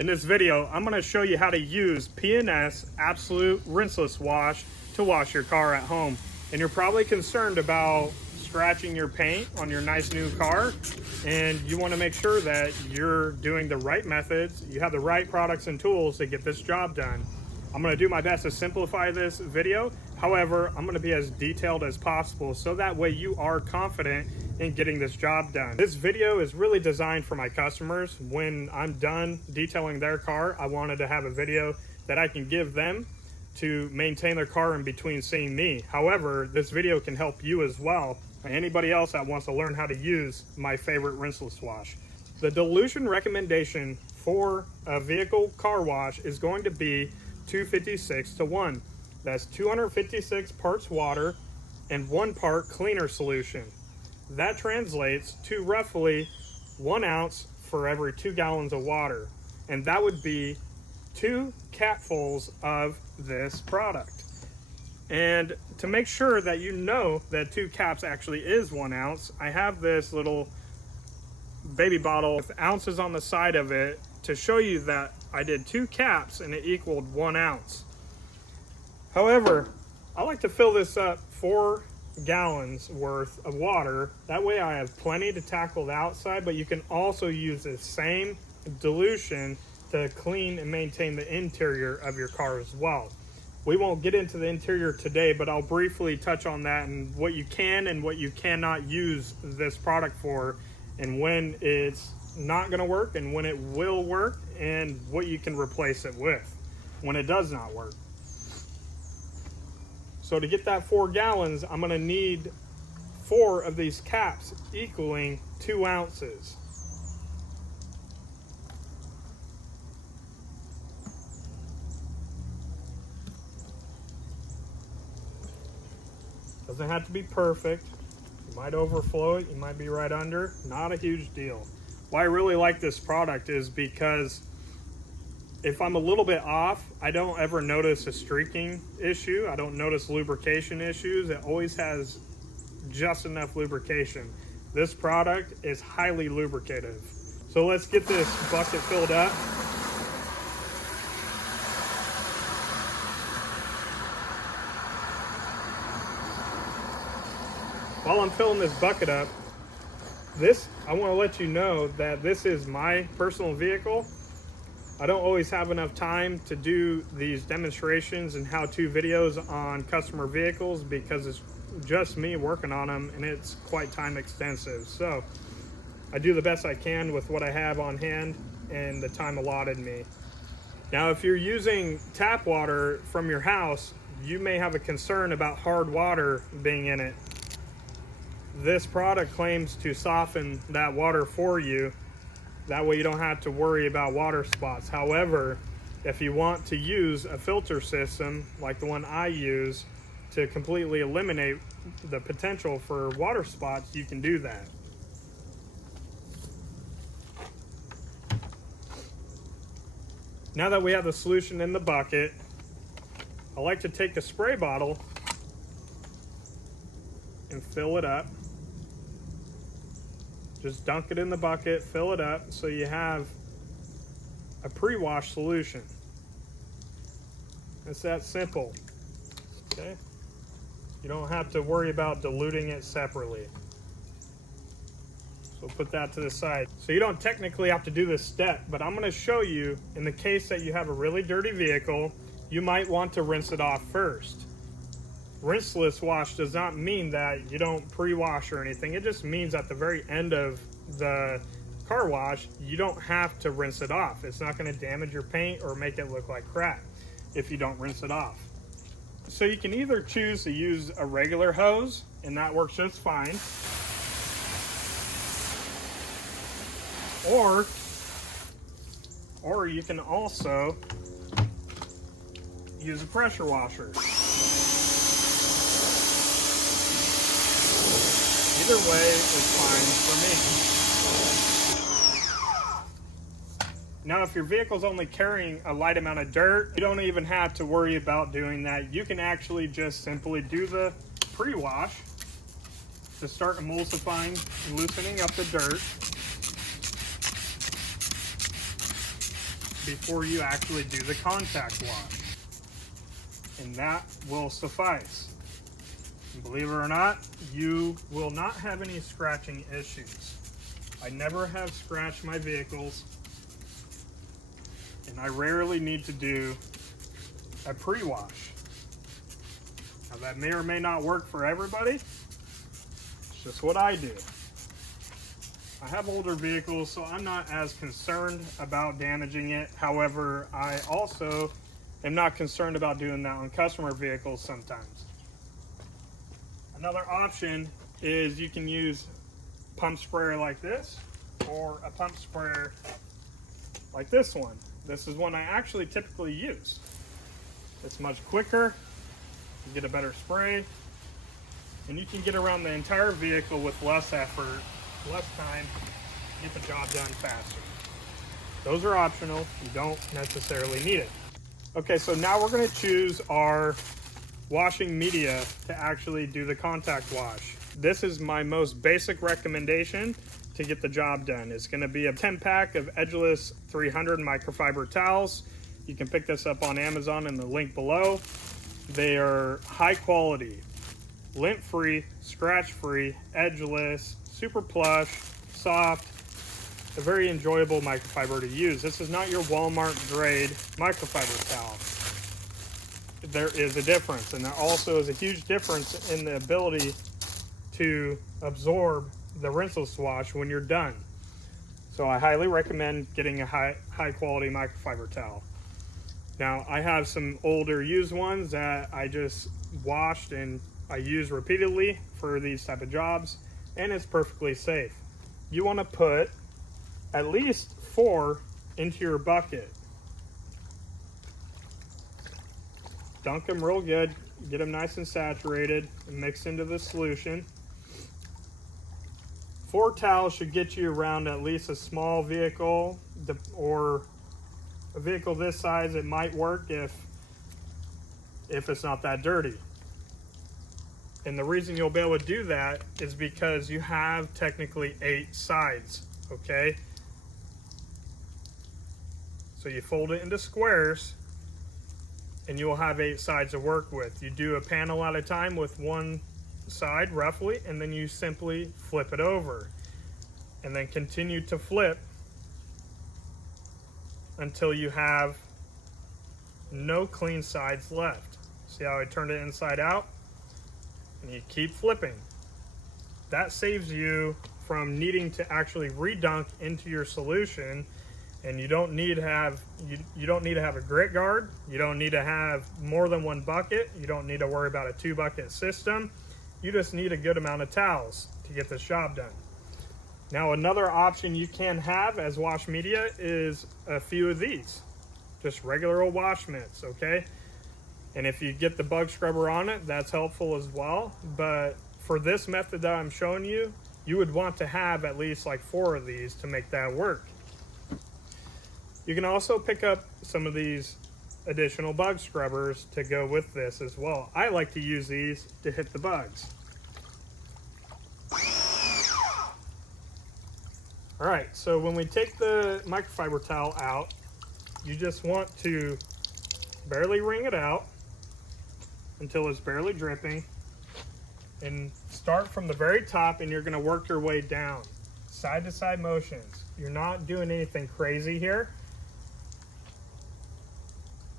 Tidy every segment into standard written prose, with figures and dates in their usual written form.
In this video, I'm going to show you how to use P&S Absolute Rinseless Wash to wash your car at home. And you're probably concerned about scratching your paint on your nice new car, and you want to make sure that you're doing the right methods, you have the right products and tools to get this job done. I'm going to do my best to simplify this video. However, I'm going to be as detailed as possible so that way you are confident in getting this job done. This video is really designed for my customers. When I'm done detailing their car, I wanted to have a video that I can give them to maintain their car in between seeing me. However, this video can help you as well, and anybody else that wants to learn how to use my favorite rinseless wash. The dilution recommendation for a vehicle car wash is going to be 256 to 1. That's 256 parts water and 1 part cleaner solution. That translates to roughly 1 ounce for every 2 gallons of water. And that would be 2 capfuls of this product. And to make sure that you know that 2 caps actually is 1 ounce, I have this little baby bottle with ounces on the side of it to show you that I did 2 caps and it equaled 1 ounce. However, I like to fill this up 4 gallons worth of water. That way I have plenty to tackle the outside, but you can also use the same dilution to clean and maintain the interior of your car as well. We won't get into the interior today, but I'll briefly touch on that and what you can and what you cannot use this product for, and when it's not going to work and when it will work, and what you can replace it with when it does not work. So to get that 4 gallons, I'm going to need 4 of these caps equaling 2 ounces. Doesn't have to be perfect. You might overflow it, you might be right under. Not a huge deal. Why I really like this product is because if I'm a little bit off, I don't ever notice a streaking issue. I don't notice lubrication issues. It always has just enough lubrication. This product is highly lubricative. So let's get this bucket filled up. While I'm filling this bucket up, I want to let you know that this is my personal vehicle. I don't always have enough time to do these demonstrations and how-to videos on customer vehicles because it's just me working on them and it's quite time extensive. So I do the best I can with what I have on hand and the time allotted me. Now, if you're using tap water from your house, you may have a concern about hard water being in it. This product claims to soften that water for you. That way you don't have to worry about water spots. However, if you want to use a filter system like the one I use to completely eliminate the potential for water spots, you can do that. Now that we have the solution in the bucket, I like to take a spray bottle and fill it up. Just dunk it in the bucket, fill it up, so you have a pre-wash solution. It's that simple, okay? You don't have to worry about diluting it separately. So put that to the side. So you don't technically have to do this step, but I'm gonna show you, in the case that you have a really dirty vehicle, you might want to rinse it off first. Rinseless wash does not mean that you don't pre-wash or anything. It just means at the very end of the car wash, you don't have to rinse it off. It's not going to damage your paint or make it look like crap if you don't rinse it off. So you can either choose to use a regular hose, and that works just fine, or you can also use a pressure washer. Either way is fine for me. Now, if your vehicle's only carrying a light amount of dirt, you don't even have to worry about doing that. You can actually just simply do the pre-wash to start emulsifying and loosening up the dirt. before you actually do the contact wash. And that will suffice. And believe it or not, you will not have any scratching issues. I never have scratched my vehicles, and I rarely need to do a pre-wash. Now that may or may not work for everybody. It's just what I do. I have older vehicles, so I'm not as concerned about damaging it. However, I also am not concerned about doing that on customer vehicles sometimes. Another option is you can use pump sprayer like this, or a pump sprayer like this one. This is one I actually typically use. It's much quicker, you get a better spray, and you can get around the entire vehicle with less effort, less time, get the job done faster. Those are optional, you don't necessarily need it. Okay, so now we're going to choose our washing media to actually do the contact wash. This is my most basic recommendation to get the job done. It's going to be a 10-pack of Edgeless 300 microfiber towels. You can pick this up on Amazon in the link below. They are high quality, lint-free, scratch-free, edgeless, super plush, soft, a very enjoyable microfiber to use. This is not your Walmart grade microfiber towel. There is a difference, and there also is a huge difference in the ability to absorb the rinseless wash when you're done. So I highly recommend getting a high quality microfiber towel. Now I have some older used ones that I just washed and I use repeatedly for these type of jobs, and it's perfectly safe. You want to put at least 4 into your bucket. Dunk them real good, get them nice and saturated and mixed into the solution. 4 towels should get you around at least a small vehicle, or a vehicle this size. It might work if it's not that dirty. And the reason you'll be able to do that is because you have technically 8 sides, okay? So you fold it into squares and you will have 8 sides to work with. You do a panel at a time with one side roughly, and then you simply flip it over and then continue to flip until you have no clean sides left. See how I turned it inside out? And you keep flipping. That saves you from needing to actually redunk into your solution, and you don't need to have you don't need to have a grit guard. You don't need to have more than 1 bucket. You don't need to worry about a 2-bucket system. You just need a good amount of towels to get this job done. Now another option you can have as wash media is a few of these, just regular old wash mitts, okay? And if you get the bug scrubber on it, that's helpful as well. But for this method that I'm showing you, you would want to have at least like 4 of these to make that work. You can also pick up some of these additional bug scrubbers to go with this as well. I like to use these to hit the bugs. All right, so when we take the microfiber towel out, you just want to barely wring it out until it's barely dripping, and start from the very top, and you're going to work your way down, side to side motions. You're not doing anything crazy here.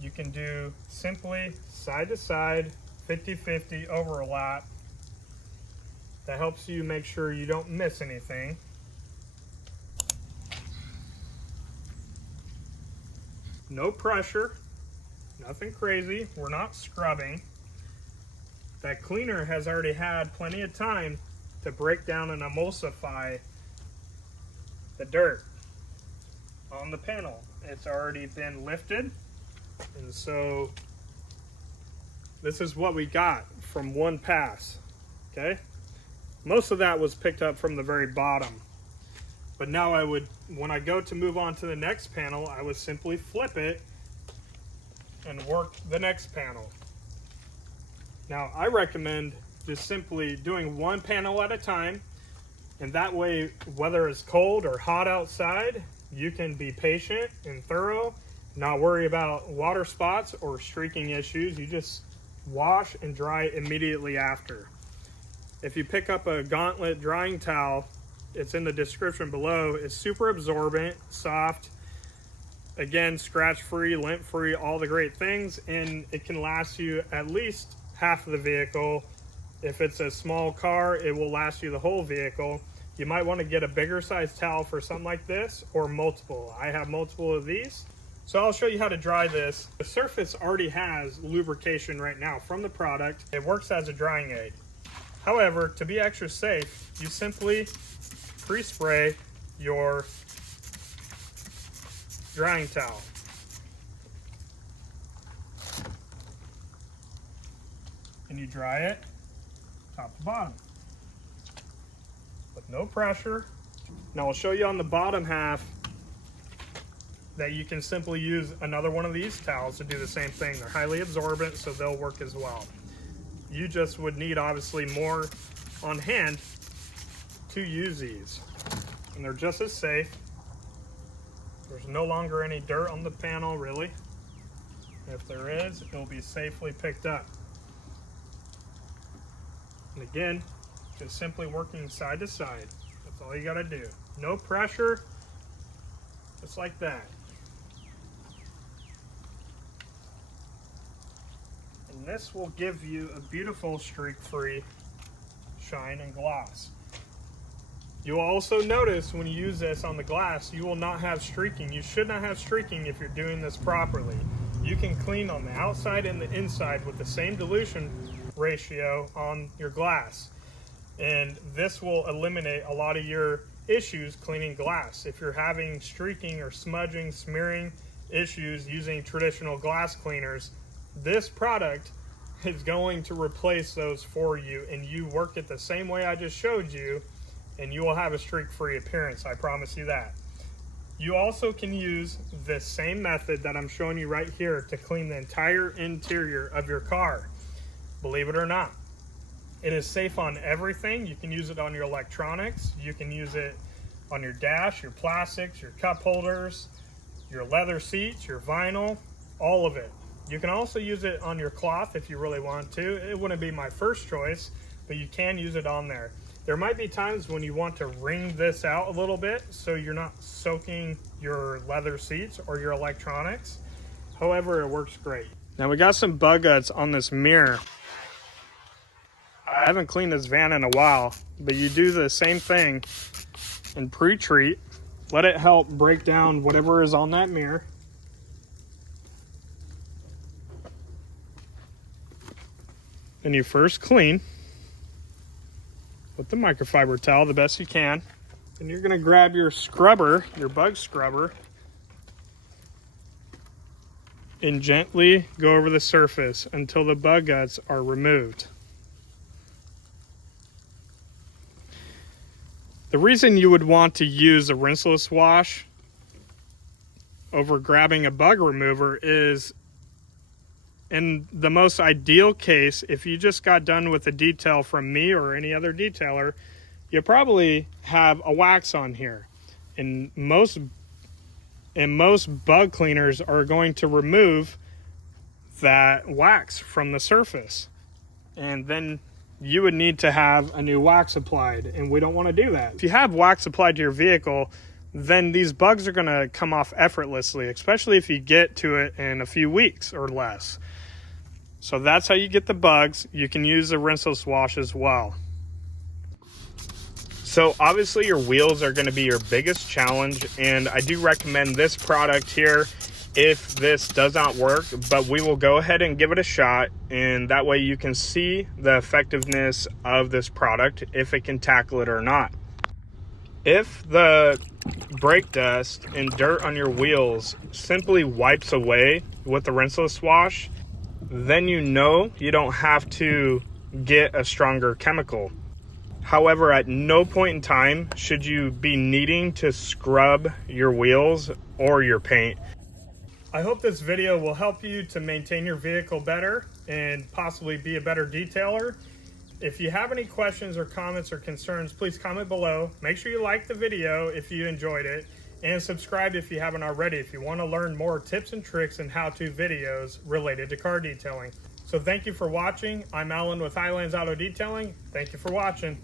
You can do simply side to side, 50-50 overlap. That helps you make sure you don't miss anything. No pressure, nothing crazy. We're not scrubbing. That cleaner has already had plenty of time to break down and emulsify the dirt on the panel. It's already been lifted, and so this is what we got from one pass, okay? Most of that was picked up from the very bottom. But now I would, when I go to move on to the next panel, I would simply flip it and work the next panel. Now I recommend just simply doing one panel at a time, and that way, whether it's cold or hot outside, you can be patient and thorough not worry about water spots or streaking issues. You just wash and dry immediately after. If you pick up a Gauntlet drying towel, it's in the description below. It's super absorbent, soft, again, scratch free, lint free, all the great things, and it can last you at least half of the vehicle. If it's a small car, it will last you the whole vehicle. You might want to get a bigger size towel for something like this, or multiple. I have multiple of these. So I'll show you how to dry this. The surface already has lubrication right now from the product. It works as a drying aid. However, to be extra safe, you simply pre-spray your drying towel. And you dry it top to bottom with no pressure. Now I'll show you on the bottom half that you can simply use another one of these towels to do the same thing. They're highly absorbent, so they'll work as well. You just would need obviously more on hand to use these, and they're just as safe. There's no longer any dirt on the panel, really. If there is, it will be safely picked up. And again, just simply working side to side. That's all you gotta do. No pressure, just like that. And this will give you a beautiful streak-free shine and gloss. You'll also notice when you use this on the glass, you will not have streaking. You should not have streaking if you're doing this properly. You can clean on the outside and the inside with the same dilution ratio on your glass. And this will eliminate a lot of your issues cleaning glass. If you're having streaking or smudging, smearing issues using traditional glass cleaners, this product is going to replace those for you, and you work it the same way I just showed you, and you will have a streak-free appearance, I promise you that. You also can use this same method that I'm showing you right here to clean the entire interior of your car. Believe it or not, it is safe on everything. You can use it on your electronics, you can use it on your dash, your plastics, your cup holders, your leather seats, your vinyl, all of it. You can also use it on your cloth if you really want to. It wouldn't be my first choice, but you can use it on there. There might be times when you want to wring this out a little bit so you're not soaking your leather seats or your electronics. However, it works great. Now we got some bug guts on this mirror. I haven't cleaned this van in a while, but you do the same thing and pre-treat. Let it help break down whatever is on that mirror. And you first clean with the microfiber towel the best you can. And you're gonna grab your scrubber, your bug scrubber, and gently go over the surface until the bug guts are removed. The reason you would want to use a rinseless wash over grabbing a bug remover is, in the most ideal case, if you just got done with a detail from me or any other detailer, you probably have a wax on here. And most bug cleaners are going to remove that wax from the surface. And then you would need to have a new wax applied, and we don't want to do that. If you have wax applied to your vehicle, then these bugs are going to come off effortlessly, especially if you get to it in a few weeks or less. So that's how you get the bugs. You can use the rinseless wash as well. So obviously your wheels are going to be your biggest challenge, and I do recommend this product here if this does not work, but we will go ahead and give it a shot, and that way you can see the effectiveness of this product, if it can tackle it or not. If the brake dust and dirt on your wheels simply wipes away with the rinseless wash, then you know you don't have to get a stronger chemical. However, at no point in time should you be needing to scrub your wheels or your paint. I hope this video will help you to maintain your vehicle better and possibly be a better detailer. If you have any questions or comments or concerns, please comment below. Make sure you like the video if you enjoyed it. and subscribe if you haven't already if you want to learn more tips and tricks and how-to videos related to car detailing. So thank you for watching. I'm Alan with Highlands Auto Detailing. Thank you for watching.